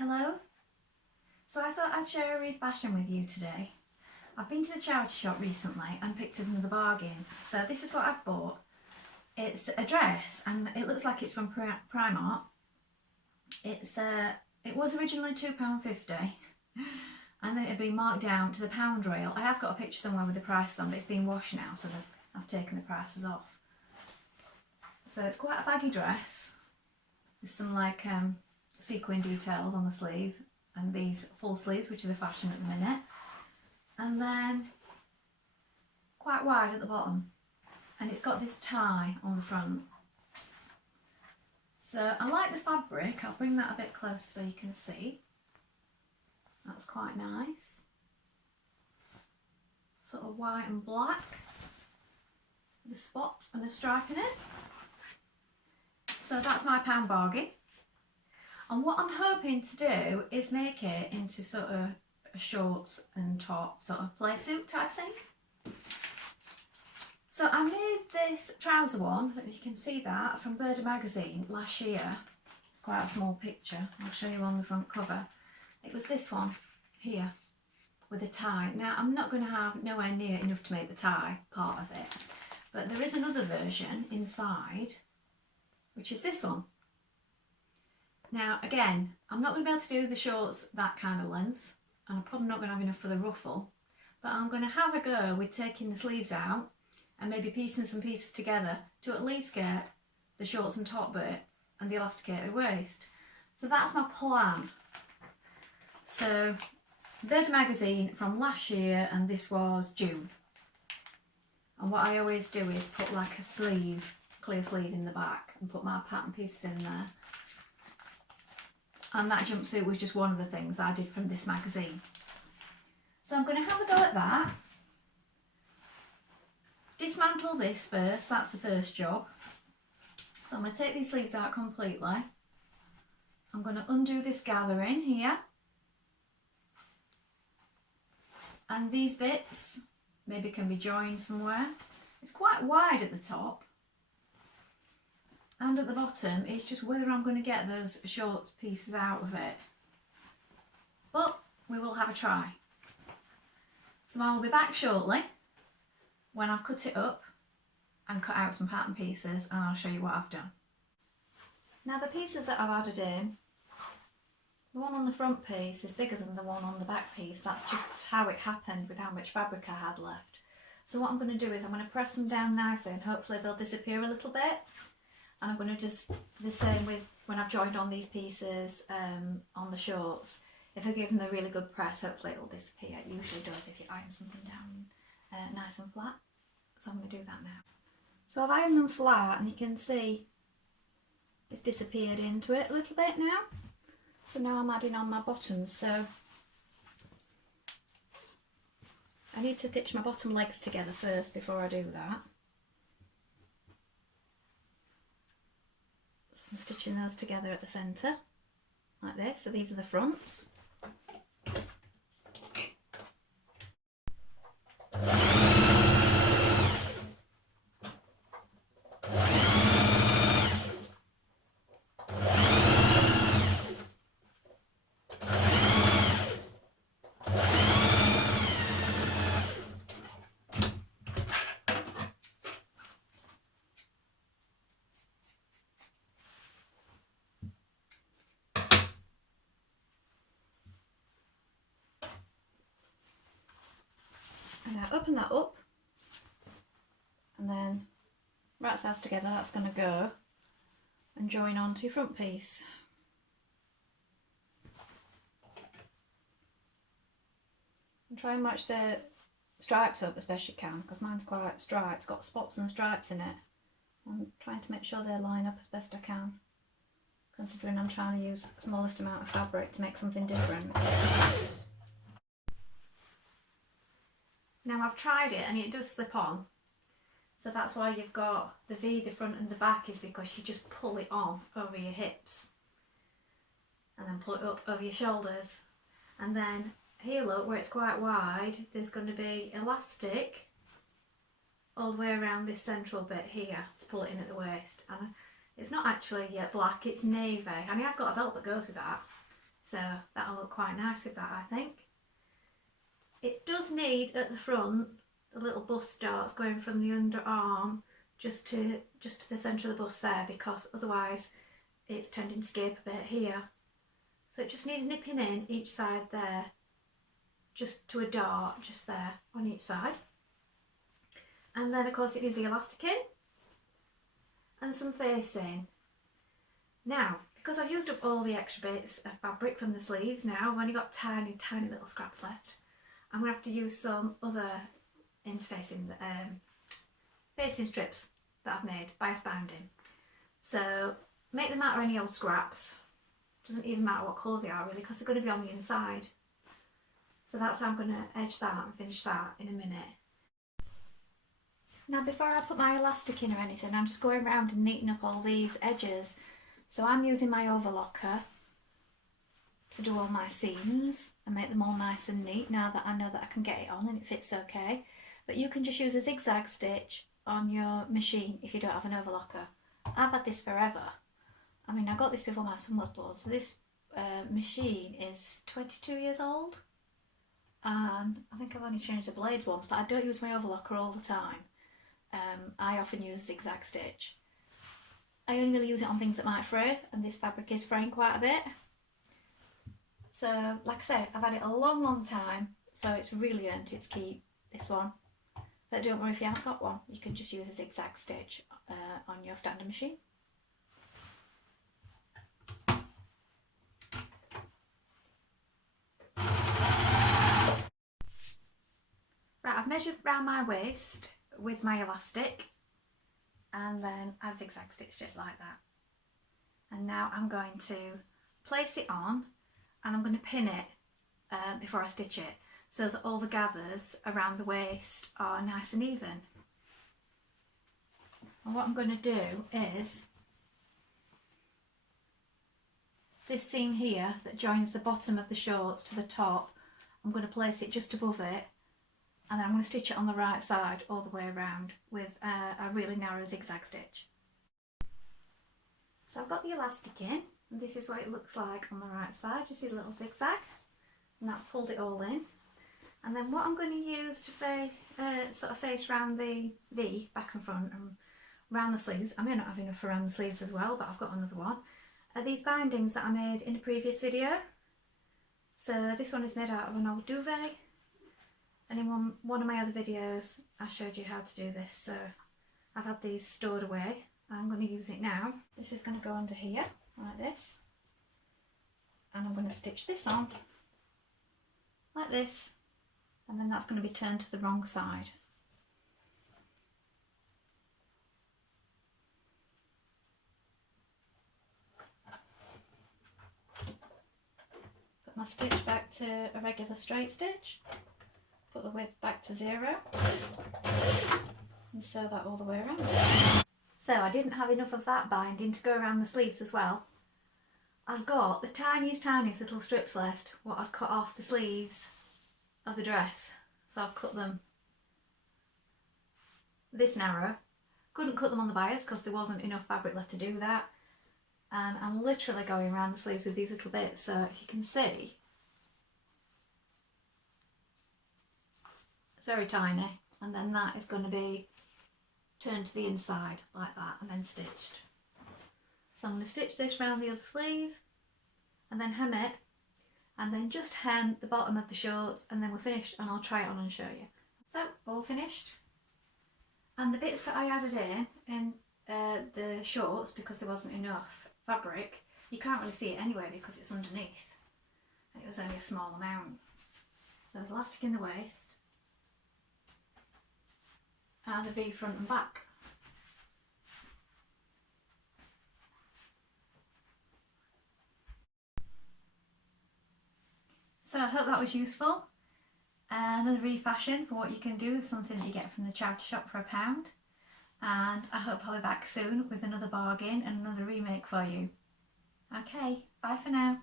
Hello. So I thought I'd share a refashion with you today. I've been to the charity shop recently and picked up another bargain. So this is what I've bought. It's a dress and it looks like it's from Primark. It was originally £2.50 and then it had been marked down to the pound rail. I have got a picture somewhere with the prices on, but it's been washed now, so I've taken the prices off. So it's quite a baggy dress. There's some like sequin details on the sleeve and these full sleeves, which are the fashion at the minute, and then quite wide at the bottom, and it's got this tie on the front. So I like the fabric. I'll bring that a bit closer so you can see. That's quite nice, sort of white and black with a spot and a stripe in it. So that's my pound bargain. And what I'm hoping to do is make it into sort of a shorts and top sort of playsuit type thing. So I made this trouser one, if you can see that, from Bird magazine last year. It's quite a small picture. I'll show you on the front cover. It was this one here with a tie. Now I'm not going to have nowhere near enough to make the tie part of it, but there is another version inside, which is this one. Now again, I'm not going to be able to do the shorts that kind of length, and I'm probably not going to have enough for the ruffle, but I'm going to have a go with taking the sleeves out and maybe piecing some pieces together to at least get the shorts and top bit and the elasticated waist. So that's my plan. So Bird magazine from last year, and this was June. And what I always do is put like a sleeve, clear sleeve in the back, and put my pattern pieces in there. And that jumpsuit was just one of the things I did from this magazine. So I'm going to have a go at that. Dismantle this first, that's the first job. So I'm going to take these sleeves out completely. I'm going to undo this gathering here. And these bits maybe can be joined somewhere. It's quite wide at the top. And at the bottom, it's just whether I'm going to get those short pieces out of it. But we will have a try. So I will be back shortly when I've cut it up and cut out some pattern pieces, and I'll show you what I've done. Now the pieces that I've added in, the one on the front piece is bigger than the one on the back piece. That's just how it happened with how much fabric I had left. So what I'm going to do is I'm going to press them down nicely and hopefully they'll disappear a little bit. And I'm going to just do the same with when I've joined on these pieces on the shorts. If I give them a really good press, hopefully it will disappear. It usually does if you iron something down nice and flat. So I'm going to do that now. So I've ironed them flat and you can see it's disappeared into it a little bit now. So now I'm adding on my bottoms. So I need to stitch my bottom legs together first before I do that. I'm stitching those together at the centre, like this. So these are the fronts. And I open that up, and then right sides together, that's going to go and join onto your front piece. And try and match the stripes up as best you can, because mine's quite striped, it's got spots and stripes in it. I'm trying to make sure they line up as best I can, considering I'm trying to use the smallest amount of fabric to make something different. Now I've tried it and it does slip on, so that's why you've got the V, the front and the back, is because you just pull it on over your hips and then pull it up over your shoulders. And then here, look, where it's quite wide, there's going to be elastic all the way around this central bit here to pull it in at the waist. And it's not actually black, it's navy, and I've got a belt that goes with that. So that'll look quite nice with that, I think. It does need at the front the little bust darts going from the underarm just to the centre of the bust there, because otherwise it's tending to gape a bit here. So it just needs nipping in each side there, just to a dart just there on each side. And then of course it needs the elastic in and some facing. Now, because I've used up all the extra bits of fabric from the sleeves now, I've only got tiny little scraps left. I'm going to have to use some other interfacing, facing strips that I've made, bias binding. So make them out of any old scraps. Doesn't even matter what colour they are really, because they're going to be on the inside. So that's how I'm going to edge that and finish that in a minute. Now before I put my elastic in or anything, I'm just going around and neatening up all these edges. So I'm using my overlocker to do all my seams and make them all nice and neat now that I know that I can get it on and it fits okay. But you can just use a zigzag stitch on your machine if you don't have an overlocker. I've had this forever. I mean, I got this before my son was born, so this machine is 22 years old. And I think I've only changed the blades once, but I don't use my overlocker all the time. I often use zigzag stitch. I only really use it on things that might fray, and this fabric is fraying quite a bit. So, like I say, I've had it a long time, so it's really earned its keep, this one. But don't worry if you haven't got one, you can just use a zigzag stitch on your standard machine. Right, I've measured round my waist with my elastic, and then I've zigzag stitched it like that. And now I'm going to place it on, and I'm going to pin it before I stitch it, so that all the gathers around the waist are nice and even. And what I'm going to do is, this seam here that joins the bottom of the shorts to the top, I'm going to place it just above it, and then I'm going to stitch it on the right side all the way around with a really narrow zigzag stitch. So I've got the elastic in, and this is what it looks like on the right side. You see the little zigzag, and that's pulled it all in. And then what I'm going to use to sort of face round the V, back and front, and round the sleeves, I may not have enough for around the sleeves as well, but I've got another one, are these bindings that I made in a previous video. So this one is made out of an old duvet, and in one of my other videos I showed you how to do this, so I've had these stored away. I'm going to use it now. This is going to go under here like this, and I'm going to stitch this on like this, and then that's going to be turned to the wrong side. Put my stitch back to a regular straight stitch, put the width back to 0, and sew that all the way around. So I didn't have enough of that binding to go around the sleeves as well. I've got the tiniest little strips left, what I'd cut off the sleeves of the dress. So I've cut them this narrow. Couldn't cut them on the bias because there wasn't enough fabric left to do that. And I'm literally going around the sleeves with these little bits, so if you can see, it's very tiny, and then that is going to be turned to the inside like that and then stitched. So I'm going to stitch this around the other sleeve and then hem it, and then just hem the bottom of the shorts, and then we're finished, and I'll try it on and show you. So all finished, and the bits that I added in the shorts, because there wasn't enough fabric, you can't really see it anyway because it's underneath, and it was only a small amount. So the elastic in the waist, and a V front and back. So I hope that was useful. Another refashion for what you can do with something that you get from the charity shop for £1. And I hope I'll be back soon with another bargain and another remake for you. Okay, bye for now.